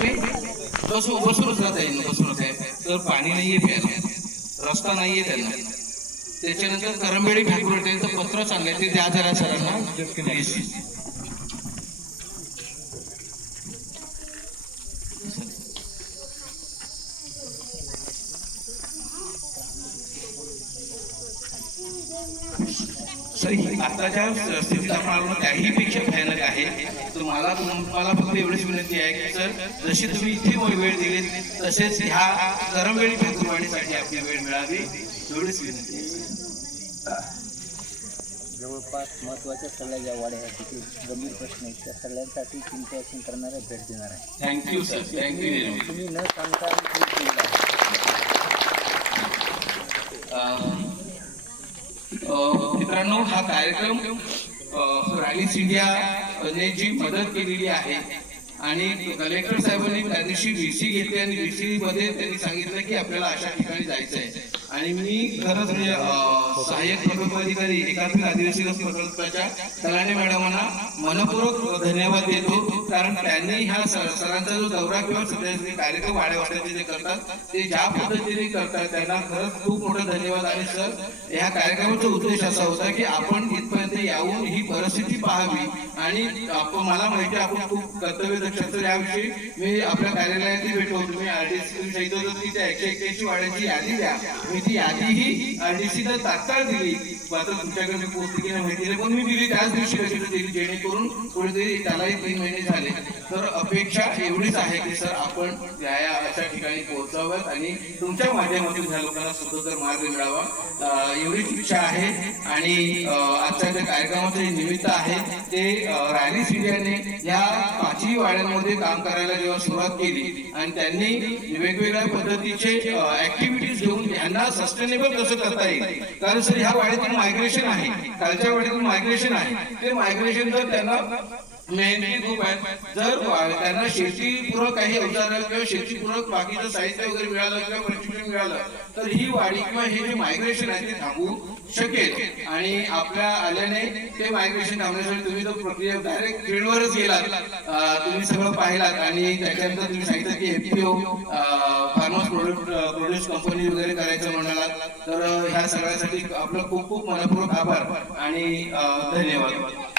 बसू बसूनच राहता येईल बसूनच आहे तर पाणी नाहीये प्यायला. रस्ता नाहीये त्यांना. त्याच्यानंतर करंबेळी ठाकूर त्यांचं पत्र चाललंय. ते द्या जरा सरांना. सर आताच्या स्थितीत आपण त्याही पेक्षा भयानक आहे. मला तुम्हाला फक्त एवढीच विनंती आहे की सर जशी तुम्ही इथे वेळ दिली तसेच ह्या गरम वेळी फेब्रुवारीसाठी आपली वेळ मिळावी. एवढीच विनंती आहे जवळपास महत्त्वाच्या सगळ्या ज्या वाड्या आहेत तिथे गंभीर प्रश्न आहेत. त्या सगळ्यांसाठी चिंतासन करणाऱ्या भेट देणार आहे. थँक्यू सर थँक्यू तुम्ही न सांगता मित्रांनो हा कार्यक्रम रॅलीस इंडियाने जी मदत केलेली आहे आणि कलेक्टर साहेबांनी त्या दिवशी व्हीसी घेतली आणि व्हीसी मध्ये त्यांनी सांगितलं की आपल्याला अशा ठिकाणी जायचं आहे आणि मी खरंच म्हणजे सहाय्यक प्रकल्प अधिकारी एकात्मिक आदिवासी प्रकल्पाच्या तलाने मॅडमांना मनपूर्वक धन्यवाद देतो कारण त्यांनी ह्या सरांचा जो दौरा किंवा सध्या कार्यक्रम वाड्यावाड्याचे जे करतात ते ज्या पद्धतीने करतात त्यांना खरंच खूप मोठा धन्यवाद. आणि सर ह्या कार्यक्रमाचा उद्देश असा होता की आपण इथपर्यंत यावून ही परिस्थिती पाहावी. आणि आपण मला माहिती आपण खूप कर्तव्यदक्ष तर याविषयी मी आपल्या कार्यालयातही भेटवतो एकशे एक्क्याऐंशी वाड्याची यादी द्या. मी ती यादीही तात्काळ दिली. मात्र तुमच्याकडे पोहोचली की माहिती नाही पण मी दिली त्याच दिवशी कशी दिली जेणेकरून कुठेतरी त्यालाही तीन महिने झाले. तर अपेक्षा एवढीच आहे की सर आपण या अशा ठिकाणी पोहोचावं आणि तुमच्या माध्यमातून ह्या लोकांना मार्ग मिळावा. एवढीच इच्छा आहे आणि आजच्या ज्या कार्यक्रमाचं जे निमित्त आहे ते अं, रॅली या वाड्यांमध्ये काम करायला जेव्हा सुरुवात केली आणि त्यांनी वेगवेगळ्या पद्धतीचे ऍक्टिव्हिटीज घेऊन यांना सस्टेनेबल कसं करता येईल? कारण सर ह्या वाड्यातून मायग्रेशन आहे. कालच्या वाड्यातून मायग्रेशन आहे. ते मायग्रेशन जर त्यांना मेहनती खूप आहे जर त्यांना शेतीपूरक काही अवजार किंवा शेतीपूरक बाकीचं साहित्य वगैरे मिळालं किंवा प्रशिक्षण मिळालं तर ही वाढी किंवा हे जे मायग्रेशन आहे ते थांबू शकेल. आणि आपल्या आल्याने ते मायग्रेशन थांबण्यासाठी तुम्ही तो प्रक्रिया डायरेक्ट फील्डवरच गेलात. तुम्ही सगळं पाहिलात आणि त्याच्यानंतर तुम्ही सांगितलं की FPO farmers product produce company वगैरे करायचं म्हणालात. तर ह्या सगळ्यासाठी आपलं खूप खूप मनपूर्वक आभार आणि धन्यवाद.